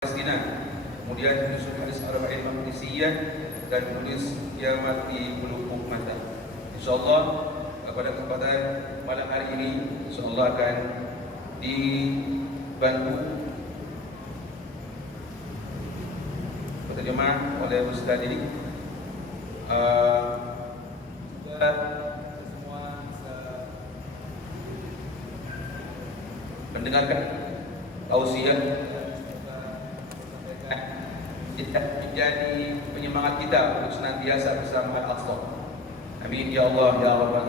Palestina, kemudian menyusul hadis arba'in maqdisiyah dan menulis kiamat di pelupuk mata. Insyaallah pada kesempatan malam hari ini insyaallah akan dibantu berterjemah oleh Ustaz ini. Semua bisa mendengarkan tausiah menjadi penyemangat kita untuk senantiasa bersama Al-Aqsa. Amin ya Allah ya Rabbal.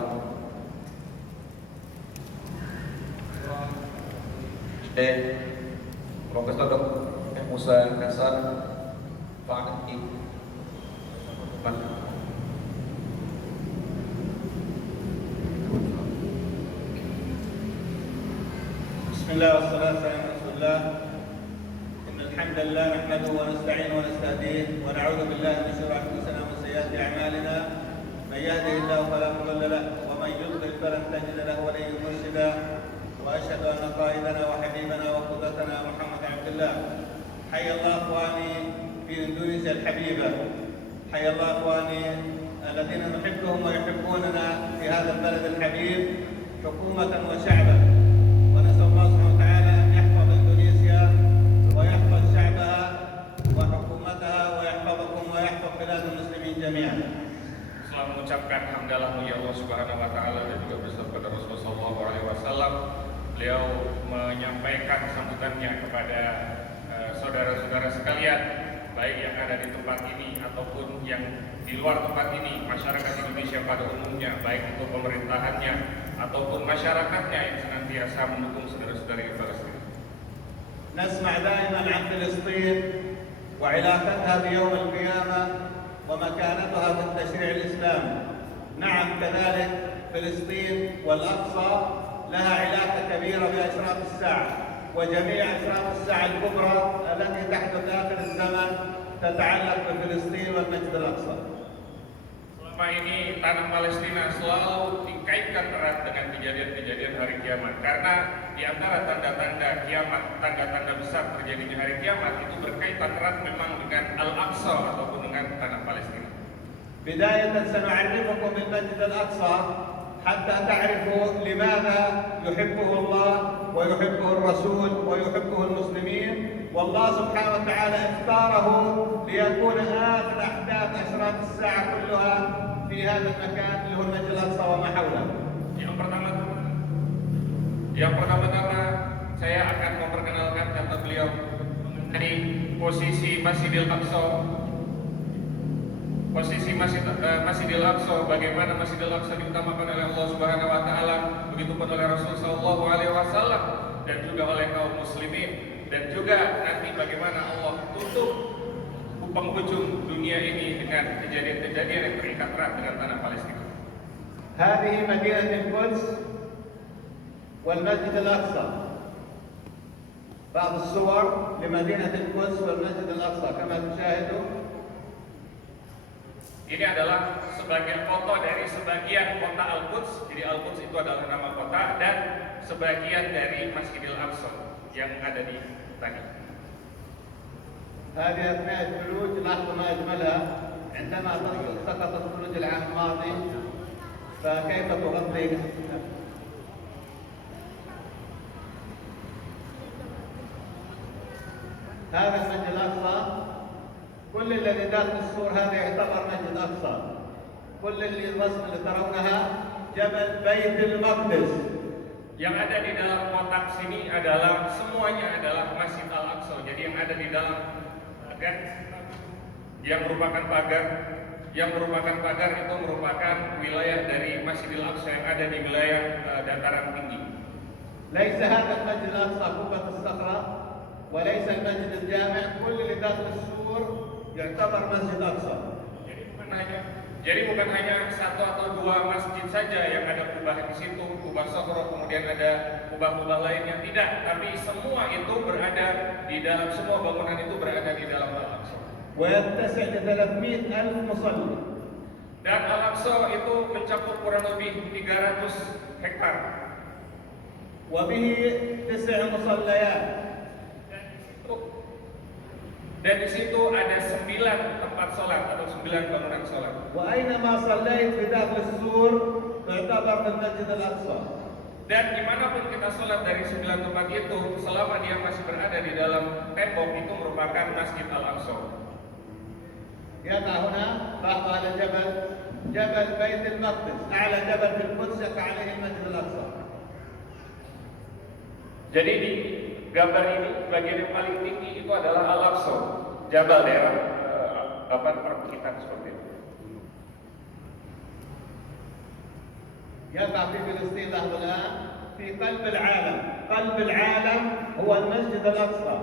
Profesor Dr. Musa Nasar Fahmi. Bismillah wassalatu ala Rasulillah. الحمد لله نحمده ونستعينه ونستهديه ونعوذ بالله من شرور انفسنا ومن سيئات اعمالنا من يهده الله فلا مضل له ومن يضلل فلن تجد له وليا مرشدا واشهد ان قائدنا وحبيبنا وقدوتنا محمد عبد الله. حي الله اخواني في اندونيسيا الحبيبه، حي الله اخواني الذين نحبهم ويحبوننا في هذا البلد الحبيب حكومه وشعبا، ونسال الله سبحانه وتعالى ان يحفظ اندونيسيا ويحفظ شعبها وحكومتها ويحفظكم ويحفظ بلاد المسلمين جميعا. Setelah mengucapkan hamdalah bagi Allah Subhanahu wa taala dan juga berserta kepada Rasulullah sallallahu alaihi wasallam, beliau menyampaikan sambutannya kepada saudara-saudara sekalian, baik yang ada di tempat ini ataupun yang di luar tempat ini, masyarakat Indonesia pada umumnya, baik itu pemerintahannya ataupun masyarakatnya yang senantiasa mendukung saudara-saudari Palestina. نسمع دائما عن فلسطين وعلاقتها بيوم القيامة ومكانتها في التشريع الإسلامي. نعم كذلك فلسطين والأقصى لها علاقة كبيرة بأشراط الساعة، وجميع أشراط الساعة الكبرى التي تحدث آخر الزمن تتعلق بفلسطين والمسجد الأقصى. Selama ini tanah Palestina selalu dikaitkan erat dengan kejadian-kejadian hari kiamat, karena di antara tanda-tanda kiamat, tanda-tanda besar terjadinya hari kiamat itu berkaitan erat memang dengan Al-Aqsa ataupun dengan tanah Palestina. بداية سنعرفكم بالمسجد الأقصى حتى تعرفوا لماذا يحبه الله ويحبه الرسول ويحبه المسلمين، والله سبحانه وتعالى اختاره ليكون آخر أحداث أشراط الساعة كلها في هذا المكان اللي هو المسجد الأقصى وما حوله. Yang pertama-tama saya akan memperkenalkan kata beliau mengenai posisi Masjidil Aqsa. Posisi Masjidil Aqsa, bagaimana Masjidil Aqsa diutamakan oleh Allah Subhanahu wa taala, begitu pun oleh Rasul sallallahu alaihi wasallam dan juga oleh kaum muslimin, dan juga nanti bagaimana Allah tutup penghujung dunia ini dengan kejadian-kejadian yang terikat erat dengan tanah Palestina. هذه مدينة القدس والمسجد الأقصى. بعض الصور لمدينة القدس والمسجد الأقصى كما تشاهدوا. Ini adalah sebagian foto dari sebagian kota Al-Quds. Jadi Al-Quds itu adalah nama kota, dan sebagian dari Masjidil Aqsa yang ada di tadi. هذه أثناء الثلوج، لاحظوا ما أجملها عندما سقط الثلوج العام الماضي فكيف تغطي. هذا المسجد الأقصى، كل الذي داخل السور هذا يعتبر مسجد أقصى. كل الرسم اللي ترونها جبل بيت المقدس. Yang ada di dalam kotak sini adalah semuanya adalah Masjid Al-Aqsa. Jadi yang ada di dalam pagar, yang merupakan pagar itu merupakan wilayah dari Masjidil Aqsa yang ada di wilayah dataran tinggi. ليس هذا المسجد الأقصى قبة الصخرة وليس المسجد الجامع، كل اللي داخل السور يعتبر مسجد أقصى. Jadi bukan hanya satu atau dua masjid saja yang ada kubah di situ, kubah Sohro, kemudian ada kubah-kubah lainnya, tidak, tapi semua itu berada di dalam, semua bangunan itu berada di dalam Al-Aqsa. ويتسع ل 300,000 مصلي. Dan Al-Aqsa itu mencakup kurang lebih 300 hektar. وبه 9 مصليات. Dan di situ ada 9 tempat sholat atau 9 bangunan sholat. وأينما صليت في داخل السور تعتبر من المسجد الأقصى. Dan dimanapun kita sholat dari 9 tempat itu, selama dia masih berada di dalam tembok, itu merupakan Masjid Al-Aqsa. يقع هنا بعض على جبل بيت المقدس، أعلى جبل في القدس يقع عليه المسجد الأقصى. Jadi di gambar ini bagian yang paling tinggi itu adalah Al-Aqsa, Jabal daerah perbukitan seperti itu. يقع في فلسطين لحظة الآن في قلب العالم، قلب العالم هو المسجد الأقصى.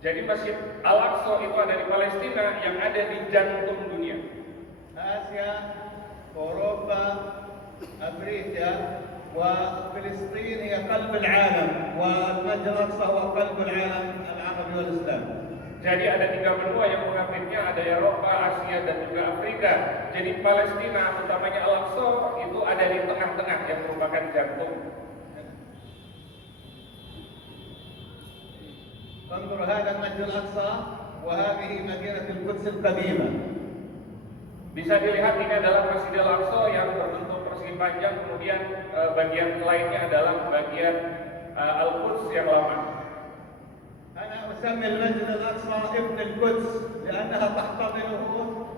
Jadi Masjid Al-Aqsa itu ada di Palestina yang ada di jantung dunia. آسيا، أوروبا، أفريقيا، وفلسطين هي قلب العالم، والمسجد الأقصى هو قلب العالم العربي والإسلام. Jadi ada 3 benua yang mengapitnya, ada Eropa, Asia, dan juga Afrika. Jadi Palestina, utamanya Al-Aqsa, itu ada di tengah-tengah yang merupakan jantung. انظر هذا المسجد الأقصى وهذه مدينة القدس القديمة. Bisa dilihat ini adalah Masjid Al-Aqsa yang berbentuk persegi panjang, kemudian bagian lainnya adalah bagian Al-Quds yang lama. أنا أسمي المسجد الأقصى ابن القدس لأنها تحتضنه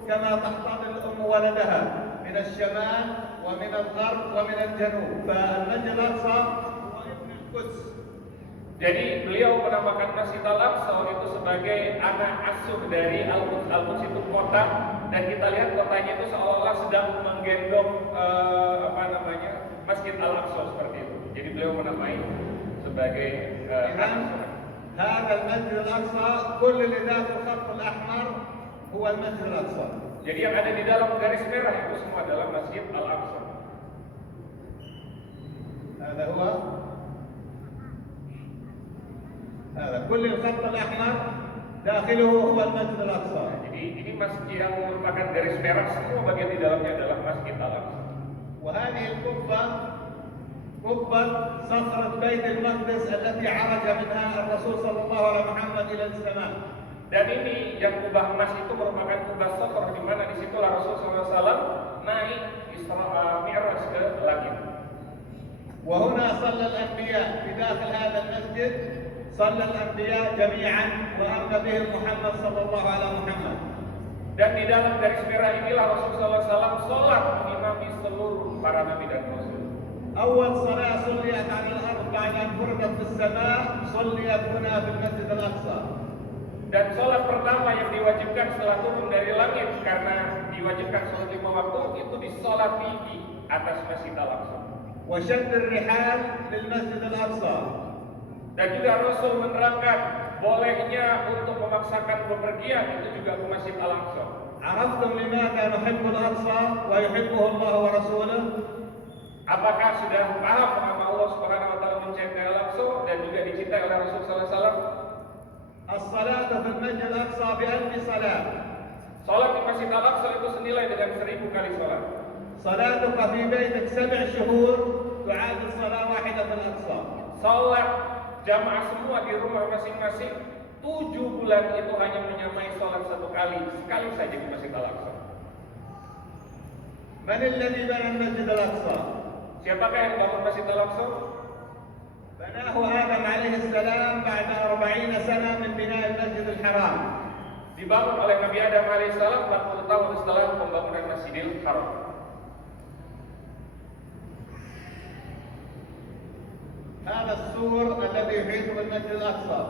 كما تحتضن الأم ولدها من الشمال ومن الغرب ومن الجنوب، فالمسجد الأقصى هو ابن القدس. Jadi beliau menamakan Masjid Al-Aqsa itu sebagai anak asuh dari Al-Quds. Al-Quds itu kota, dan kita lihat kotanya itu seolah-olah sedang menggendong Masjid Al-Aqsa seperti itu. Jadi beliau menamai sebagai anak. هذا المسجد الأقصى كل اللي داخل الخط الأحمر هو المسجد الأقصى. Jadi yang ada di dalam garis merah itu semua adalah Masjid Al-Aqsa. هذا كل الخط الأحمر داخله هو المسجد الأقصى. Jadi ini masjid yang merupakan garis merah, semua bagian di dalamnya adalah Masjid Al-Aqsa. وهذه القبة قبة صخرة بيت المقدس التي عرج منها الرسول صلى الله عليه محمد إلى السماء. Dan ini yang kubah emas itu merupakan kubah Sakhar, di mana disitulah Rasulullah SAW naik Isra Mi'raj ke langit. وهنا صلى الأنبياء في داخل هذا المسجد، صلى الأنبياء جميعا وأما بهم محمد صلى الله على محمد. Dan di dalam garis merah inilah Rasulullah SAW sholat mengimami seluruh para nabi dan rasul. أول صلاة صليت على الأرض بعد أن فرضت في السماء صليت هنا في المسجد الأقصى. Dan sholat pertama yang diwajibkan setelah turun dari langit, karena diwajibkan sholat 5 waktu, itu disolati di atas Masjid Al-Aqsa. وشد الرحال للمسجد الأقصى. Dan juga Rasul menerangkan bolehnya untuk memaksakan bepergian itu juga ke Masjid Al-Aqsa. عرفتم لماذا نحب الأقصى ويحبه الله ورسوله؟ Apakah sudah paham mengapa Allah Subhanahu wa taala mencintai Al-Aqsa dan juga dicintai oleh Rasul sallallahu alaihi wasallam? الصلاة في المسجد الأقصى ب1000 صلاة. Salat di Masjid Al-Aqsa itu senilai dengan 1000 kali salat. صلاتك في بيتك 7 شهور تعادل صلاة واحدة في الأقصى. Salat jamaah semua di rumah masing-masing 7 bulan itu hanya menyamai salat 1 kali, sekali saja di Masjid Al-Aqsa. من الذي بنى المسجد الأقصى؟ Siapakah yang bangun Masjid Al-Aqsa? بناه آدم عليه السلام بعد 40 سنة من بناء المسجد الحرام. Dibangun oleh Nabi Adam alaihissalam 40 tahun setelah pembangunan Masjidil Haram. هذا السور الذي يحيط بالمسجد الأقصى.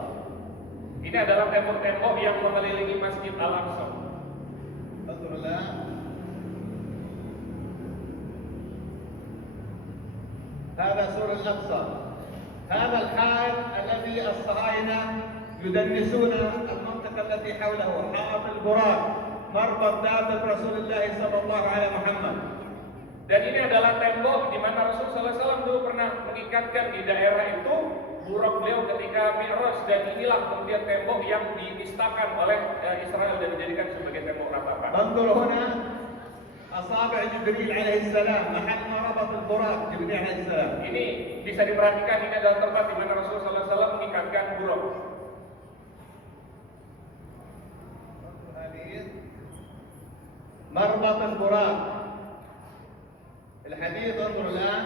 Ini adalah tembok-tembok yang mengelilingi Masjid Al-Aqsa. انظر الآن. هذا سور الأقصى. هذا الحائط الذي الصهاينة يدنسون المنطقة التي حوله، حائط البراق، مربط دابة رسول الله صلى الله عليه محمد. Dan ini adalah tembok di mana Rasulullah SAW dulu pernah mengikatkan di daerah itu burak beliau ketika Mi'raj, dan inilah kemudian tembok yang dinistakan oleh Israel dan dijadikan sebagai tembok ratapan. انظر هنا أصابع جبريل عليه السلام محل ما ربط البراق جبريل عليه السلام. Ini bisa diperhatikan, ini adalah tempat di mana Rasulullah SAW mengikatkan burak. مربط البراق. الحديث انظر الآن،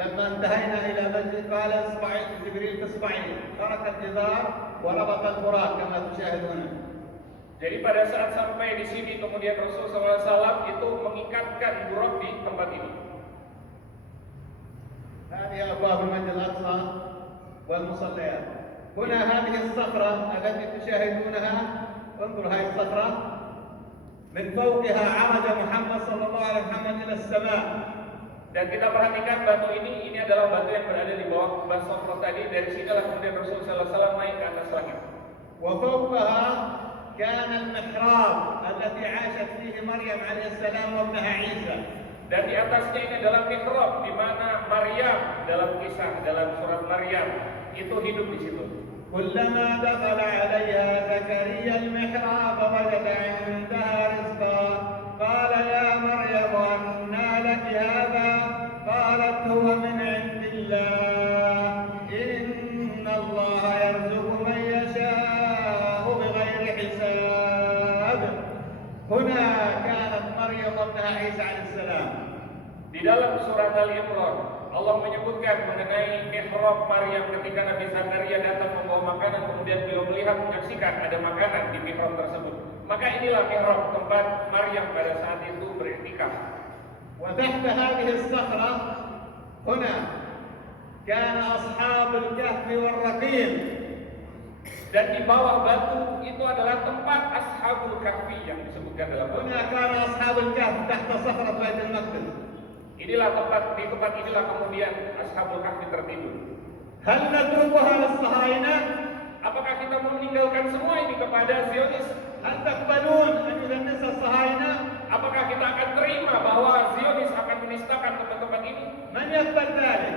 لما انتهينا إلى مسجد قال اصبعي جبريل تصبعي، ترك الجدار وربط البراق كما تشاهدون. Jadi pada saat sampai di sini kemudian Rasulullah SAW itu mengikatkan burak di tempat ini. هذه أبواب المسجد الأقصى والمصليات. هنا هذه الصخرة التي تشاهدونها، انظر هذه الصخرة من فوقها عرج محمد صلى الله عليه وسلم إلى السماء. Dan kita perhatikan batu ini adalah batu yang berada di bawah basokro tadi. Dari sinilah kemudian Rasulullah SAW naik ke atas langit. وفوقها كان المحراب التي عاشت فيه مريم عليه السلام وابنها عيسى. Dan di atasnya ini adalah mihrab di mana Maryam dalam kisah dalam surat Maryam itu hidup di situ. كلما دخل عليها زكريا المحراب وجد عندها رزقا قال يا مريم أنى لك هذا قالت هو من عند الله إن الله يرزق من يشاء بغير حساب. هنا كانت مريم وابنها عيسى عليه السلام. Di dalam surat Al-Imran Allah menyebutkan mengenai mihrab Maryam ketika Nabi Zakaria datang membawa makanan, kemudian beliau melihat menyaksikan ada makanan di mihrab tersebut. Maka inilah mihrab tempat Maryam pada saat itu beriktikaf. وتحت هذه الصخرة هنا كان أصحاب الكهف والرقيم. Dan di bawah batu itu adalah tempat Ashabul Kahfi yang disebutkan dalam Al-Quran. هنا كان أصحاب الكهف تحت صخرة بيت المقدس. Inilah di tempat inilah kemudian Ashabul Kahfi tertidur. هل نتركها للصهاينة؟ Apakah kita mau meninggalkan semua ini kepada Zionis? هل تقبلون أن يدنس الصهاينة؟ Apakah kita akan terima bahwa Zionis akan menistakan tempat-tempat ini? من يقبل ذلك؟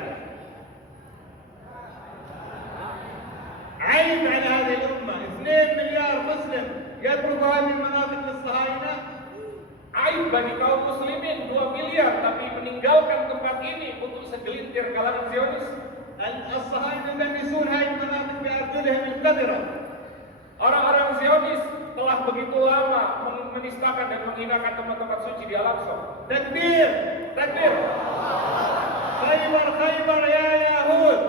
عيب على هذه الأمة، 2 مليار مسلم يترك هذه المناطق للصهاينة. Aib bagi kaum muslimin 2 miliar tapi meninggalkan tempat ini untuk segelintir kalangan Zionis. الصهاينة يدنسون هذه المناطق بأرجلهم القذرة. Orang-orang Zionis telah begitu lama menistakan dan menghinakan tempat-tempat suci di Al-Aqsa. تكبير Takbir. خيبر خيبر يا يهود،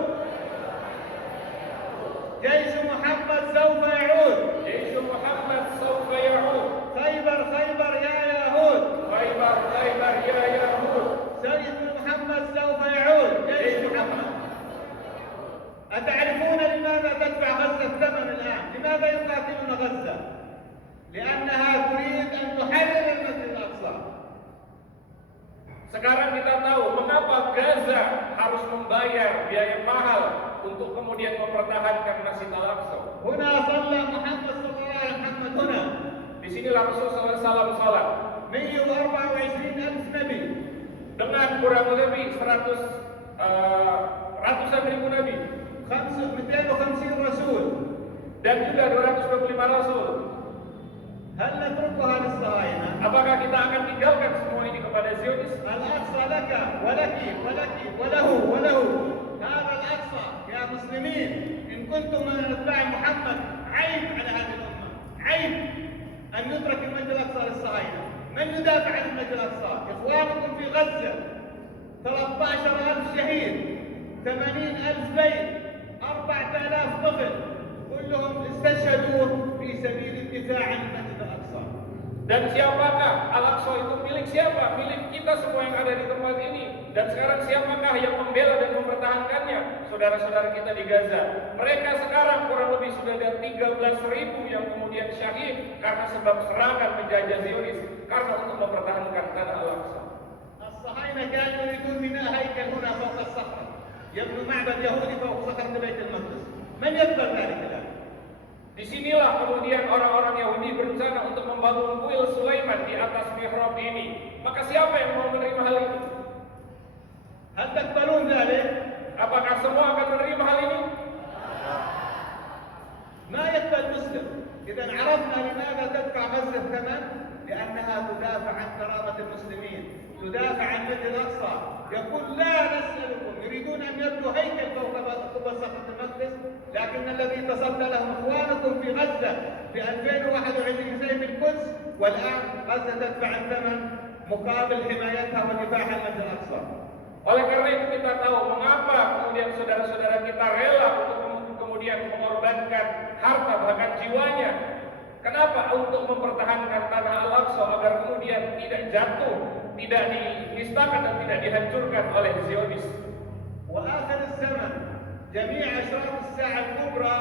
جيش محمد سوف يعود. Jaish Muhammad sawfa ya'ud. خيبر خيبر يا يهود، Khaybar Khaybar ya Yahud. جيش محمد سوف يعود. جيش محمد. أتعرفون لماذا تدفع غزة الثمن الآن؟ لماذا يقاتلون غزة؟ لأنها تريد أن تحرر المسجد الأقصى. Sekarang kita tahu mengapa Gaza harus membayar biaya mahal untuk kemudian mempertahankan Masjid Al-Aqsa. هنا صلى محمد صلى الله عليه وسلم هنا. Di sinilah Rasulullah SAW salat 124,000 نبي. dengan kurang lebih ratusan ribu nabi 250 رسول. dan juga 225 rasul. هل نتركها للصهاينة؟ Apakah kita akan tinggalkan semua ini kepada Zionis? الأقصى لك ولك ولك وله وله. هذا الأقصى يا مسلمين إن كنتم من أتباع محمد، عيب على هذه الأمة، عيب أن يترك المسجد الأقصى للصهاينة. من يدافع عن المسجد الأقصى؟ إخوانكم في غزة 13,000 شهيد، 80,000 بيت، 4,000 طفل، كلهم استشهدوا في سبيل الدفاع عن المسجد الأقصى. Dan siapakah Al-Aqsa itu milik siapa? Milik kita semua yang ada di tempat ini. Dan sekarang siapakah yang membela dan mempertahankannya? Saudara-saudara kita di Gaza. Mereka sekarang kurang lebih sudah ada 13.000 yang kemudian syahid karena sebab serangan penjajah Zionis, karena untuk mempertahankan tanah Al-Aqsa. الصهاينة كانوا يريدون بناء هيكل هنا فوق الصخرة، يبنوا معبد يهودي فوق صخرة بيت المقدس. من يقبل ذلك الآن؟ Disinilah kemudian orang-orang Yahudi berencana untuk membangun kuil Sulaiman di atas mihrab ini. Maka siapa yang mau menerima hal ini? هل تقبلون ذلك؟ Apakah semua akan menerima hal ini? ما يقبل مسلم. إذا عرفنا لماذا تدفع غزة الثمن؟ لأنها تدافع عن كرامة المسلمين، تدافع عن المسجد الأقصى. يقول لا نسألكم، يريدون أن يبنوا هيكل فوق قبة صخرة المقدس، لكن الذي تصدى لهم إخوانكم في غزة في 2021 زي في القدس، والآن غزة تدفع الثمن مقابل حمايتها ودفاعها عن المسجد الأقصى. Oleh karena itu kita tahu mengapa kemudian saudara-saudara kita rela untuk kemudian mengorbankan harta bahkan jiwanya. Kenapa? Untuk mempertahankan tanah Al-Aqsa agar kemudian tidak jatuh, tidak dinistakan dan tidak dihancurkan oleh Zionis. وآخر الزمن جميع أشراط الساعة الكبرى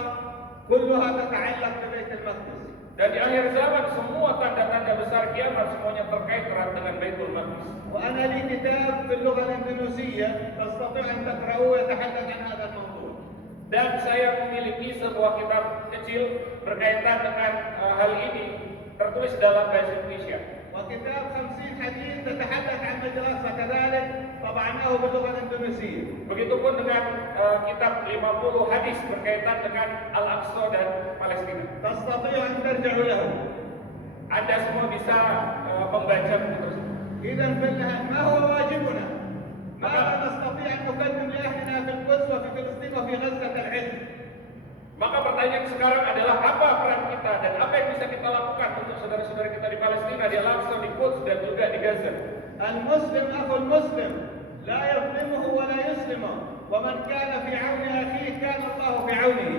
كلها تتعلق ببيت المقدس. Dan di akhir zaman semua tanda-tanda besar kiamat semuanya terkait erat dengan Baitul Maqdis. وأنا لي كتاب في اللغة الإندونيسية تستطيع أن تقرأه يتحدث عن هذا الموضوع. Dan saya memiliki sebuah kitab kecil berkaitan dengan hal ini tertulis dalam bahasa Indonesia. وكتاب 50 حديث تتحدث عن المسجد الأقصى كذلك طبعناه باللغة الإندونيسية. Begitupun dengan kitab 50 hadis berkaitan dengan Al-Aqsa dan Palestina. تستطيع أن ترجعوا له. Anda semua bisa membaca buku tersebut. إذا ما هو واجبنا؟ ماذا نستطيع أن نقدم لأهلنا في القدس وفي فلسطين وفي غزة العز؟ Maka pertanyaan sekarang adalah apa peran kita dan apa yang bisa kita lakukan untuk saudara-saudara kita di Palestina, di Al-Aqsa, di Quds dan juga di Gaza. المسلم أخو المسلم لا يظلمه ولا يسلمه ومن كان في عون أخيه كان الله في عونه.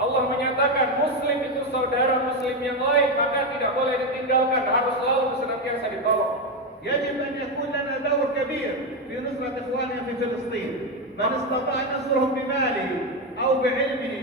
Allah menyatakan muslim itu saudara muslim yang lain, maka tidak boleh ditinggalkan, harus selalu senantiasa ditolong. يجب أن يكون لنا دور كبير في نصرة إخواننا في فلسطين. من استطاع نصرهم بماله أو بعلمه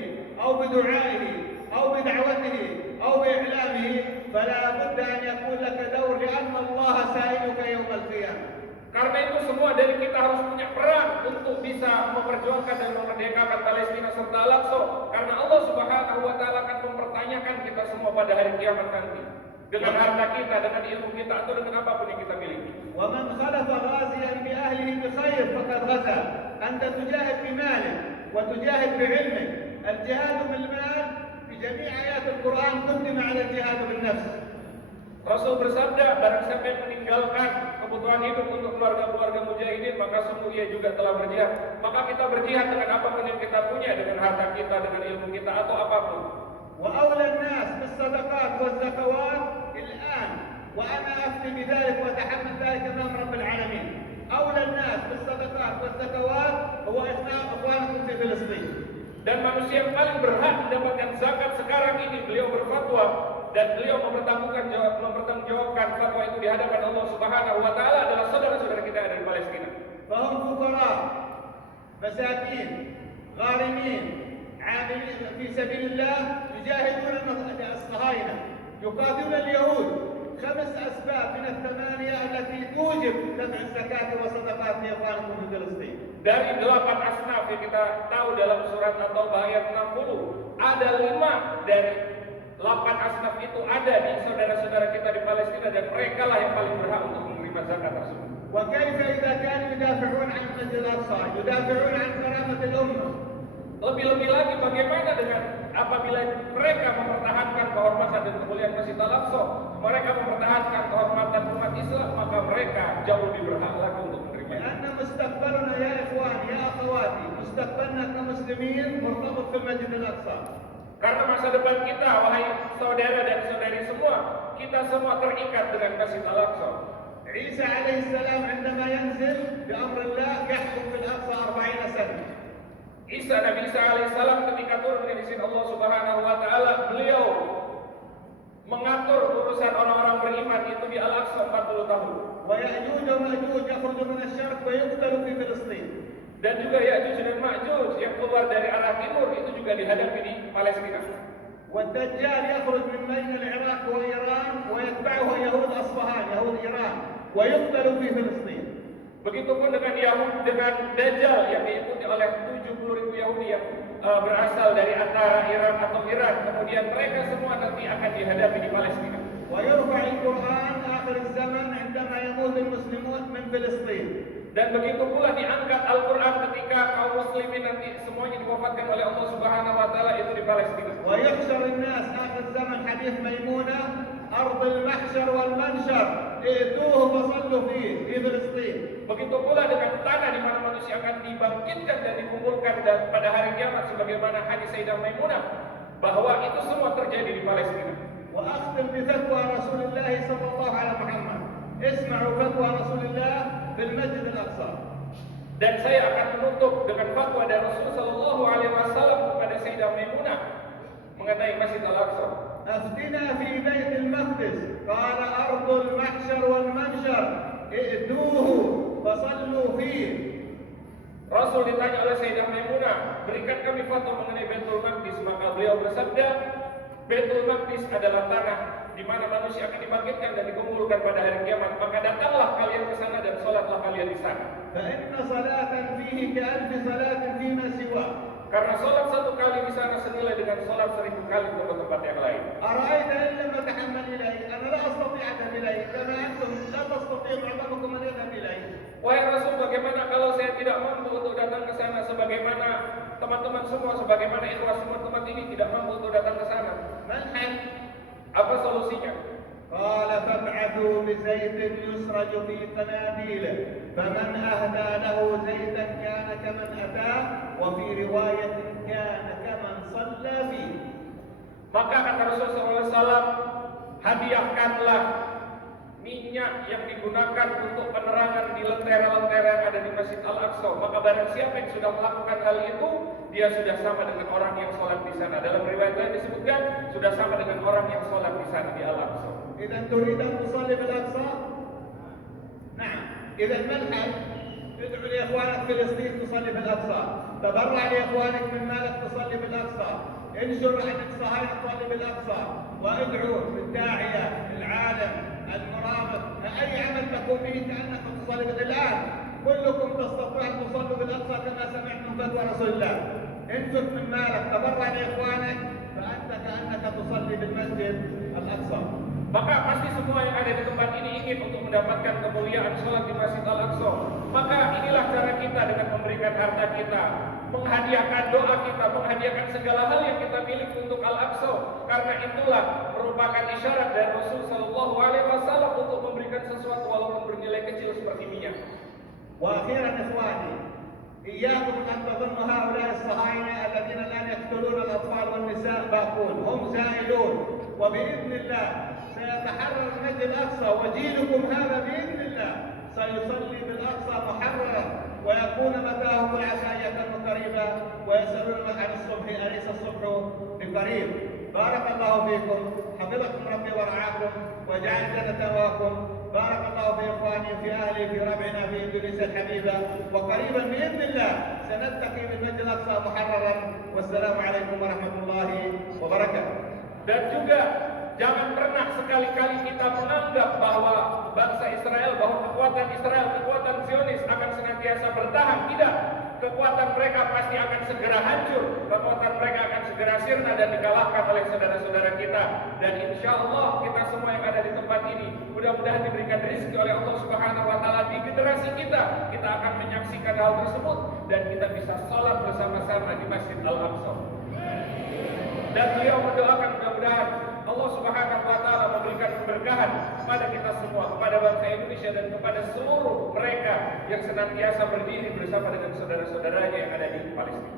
أو بدعائه أو بدعوته أو بإعلامه فلا بد أن يكون لك دور لأن الله سائلك يوم القيامة. Karena itu semua dari kita harus punya peran untuk bisa memperjuangkan dan memerdekakan Palestina serta Al-Aqsa. Karena Allah Subhanahu wa taala akan mempertanyakan kita semua pada hari kiamat nanti. Dengan harta kita, dengan ilmu kita atau dengan apapun yang kita miliki. ومن خلف غازيا بأهله بخير فقد غزا. أنت تجاهد بمالك وتجاهد بعلمك. الجهاد بالمال في جميع آيات القرآن قدم على الجهاد بالنفس. Rasul bersabda, barang siapa yang meninggalkan kebutuhan hidup untuk keluarga-keluarga mujahidin, maka sungguh ia juga telah berjihad. Maka kita berjihad dengan apapun yang kita punya, dengan harta kita, dengan ilmu kita atau apapun. وأولى الناس بالصدقات والزكوات الآن وأنا أفتي بذلك وأتحمل ذلك أمام رب العالمين. أولى الناس بالصدقات والزكوات هو إخوانكم في فلسطين. Dan manusia yang paling berhak mendapatkan zakat sekarang ini, beliau berfatwa dan beliau mempertanggungjawabkan fatwa itu di hadapan Allah Subhanahu wa taala adalah saudara-saudara kita yang ada di Palestina. فهم فقراء مساكين غارمين عاملين في سبيل الله يجاهدون الصهاينة يقاتلون اليهود. 5 أسباب من ال8 التي توجب دفع الزكاة والصدقات لإخوانكم في فلسطين. Dari 8 asnaf yang kita tahu dalam surat At-Taubah ayat 60, ada 5 dari 8 asnaf itu ada di saudara-saudara kita di Palestina dan mereka lah yang paling berhak untuk menerima zakat tersebut. وكيف إذا كانوا يدافعون عن المسجد الأقصى يدافعون عن كرامة الأمة. Lebih-lebih lagi bagaimana dengan apabila mereka mempertahankan kehormatan dan kemuliaan Masjid Al-Aqsa, mereka mempertahankan kehormatan umat Islam, maka mereka jauh lebih berhak lagi untuk menerima. لأن مستقبلنا يا إخواني يا أخواتي مستقبلنا كمسلمين مرتبط في المسجد الأقصى. Karena masa depan kita, wahai saudara dan saudari semua, kita semua terikat dengan Masjid Al-Aqsa. عيسى عليه السلام عندما ينزل بأمر الله يحكم في الأقصى 40 سنة. Nabi Isa alaihissalam ketika turun dari sisi Allah Subhanahu wa taala, beliau mengatur urusan orang-orang beriman itu di Al-Aqsa 40 tahun. ويأجوج ومأجوج يخرج من الشرق ويقتل في فلسطين. Dan juga Ya'juj dan Ma'juj yang keluar dari arah timur itu juga dihadapi di Palestina. والدجال يخرج من بين العراق وإيران ويتبعه يهود أصفهان يهود إيران ويقتل في فلسطين. Begitupun dengan Dajjal yang diikuti oleh 70.000 Yahudi yang berasal dari antara Iran atau Iran. Kemudian mereka semua nanti akan dihadapi di Palestina. ويرفع القرآن آخر الزمن عندما يموت المسلمون من فلسطين. Dan begitu pula diangkat Al-Quran ketika kaum muslimin nanti semuanya diwafatkan oleh Allah Subhanahu wa taala itu di Palestina. ويحشر الناس آخر الزمن حديث ميمونة أرض المحشر والمنشر ائتوه فصلوا فيه في فلسطين. Begitu pula dengan tanah di mana manusia akan dibangkitkan dan dikumpulkan pada hari kiamat sebagaimana hadis Sayyidah Maimunah bahwa itu semua terjadi di Palestina. وأختم بفتوى رسول الله صلى الله على محمد. اسمعوا فتوى رسول الله في المسجد الأقصى. Dan saya akan menutup dengan fatwa dari Rasul sallallahu alaihi wasallam kepada Sayyidah Maimunah mengenai Masjid Al-Aqsa. أفتنا في بيت المقدس قال أرض المحشر والمنشر ائتوه فصلوا فيه. Rasul ditanya oleh Sayyidah Maimunah, berikan kami fatwa mengenai Baitul Maqdis, maka beliau bersabda, Baitul Maqdis adalah tanah di mana manusia akan dibangkitkan dan dikumpulkan pada hari kiamat. Maka datanglah kalian ke sana dan salatlah kalian di sana. فإن صلاة فيه كألف صلاة فيما سواه. Karena salat satu kali di sana senilai dengan salat 1000 kali ke tempat yang lain. أرأيت إن لم أتحمل إليه؟ أنا لا أستطيع أن أذهب إليه كما أنتم لا تستطيع معظمكم أن يذهب إليه. Wahai Rasul, bagaimana kalau saya tidak mampu untuk datang ke sana, sebagaimana teman-teman semua, sebagaimana ikhwah semua tempat ini tidak mampu untuk datang ke sana? ما الحل؟ Apa solusinya? قال فابعثوا بزيت يسرج في قناديل فمن أهدى له زيتا كان كمن أتاه وفي رواية كان كمن صلى فيه. Maka kata Rasulullah SAW, hadiahkanlah minyak yang digunakan untuk penerangan di lentera-lentera yang ada di Masjid Al-Aqsa. Maka barang siapa yang sudah melakukan hal itu, dia sudah sama dengan orang yang sholat di sana. Dalam riwayat lain disebutkan, sudah sama dengan orang yang sholat di sana di Al-Aqsa. إذا تريد أن تصلي بالأقصى؟ نعم. إذا ما الحل؟ ادعو لإخوانك في فلسطين تصلي بالأقصى، تبرع لإخوانك من مالك تصلي بالأقصى، انشر عن الصهاينة تصلي بالأقصى، وادعو للداعية العالم المرابط أي عمل تقوم به كأنك تصلي الآن. كلكم تستطيعون أن تصلوا بالأقصى كما سمعتم فتوى رسول الله. انفق من مالك، تبرع لإخوانك، فأنت كأنك تصلي بالمسجد الأقصى. Maka pasti semua yang ada di tempat ini ingin untuk mendapatkan kemuliaan sholat di Masjid Al-Aqsa. Maka inilah cara kita dengan memberikan harta kita, menghadiahkan doa kita, menghadiahkan segala hal yang kita miliki untuk Al-Aqsa. Karena itulah merupakan isyarat dari Rasul sallallahu alaihi wasallam untuk memberikan sesuatu walaupun bernilai kecil seperti minyak. وأخيرا إخواني، إياكم أن تظنوا هؤلاء الصهاينة الذين الآن يقتلون الأطفال والنساء باقون، هم زائلون، وبإذن الله سيتحرر المسجد الأقصى، وجيلكم هذا بإذن الله سيصلي بالأقصى محررا، ويكون متاهه العشاء قريبا، ويسألون عن الصبح أليس الصبح بقريب. بارك الله فيكم، حفظكم ربي ورعاكم وجعل جنة مأواكم. بارك الله في إخواني في أهلي في ربعنا في إندونيسيا الحبيبة، وقريبا بإذن الله سنلتقي بالمسجد الأقصى محررا. والسلام عليكم ورحمة الله وبركاته. Dan juga jangan pernah sekali-kali kita menganggap bahwa bangsa Israel, bahwa kekuatan Israel, kekuatan Zionis akan senantiasa bertahan. Tidak. Kekuatan mereka pasti akan segera hancur. Kekuatan mereka akan segera sirna dan dikalahkan oleh saudara-saudara kita. Dan insya Allah kita semua yang ada di tempat ini mudah-mudahan diberikan rezeki oleh Allah Subhanahu wa Ta'ala di generasi kita. Kita akan menyaksikan hal tersebut dan kita bisa sholat bersama-sama di Masjid Al-Aqsa. Dan beliau mendoakan mudah-mudahan Allah Subhanahu wa Ta'ala memberikan keberkahan kepada kita semua, kepada bangsa Indonesia dan kepada seluruh mereka yang senantiasa berdiri bersama dengan saudara-saudaranya yang ada di Palestina.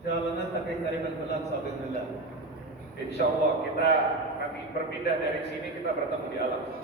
Insyaallah nanti kariman Al-Aqsa bismillah. Insyaallah kami berpindah dari sini, kita bertemu di Al-Aqsa.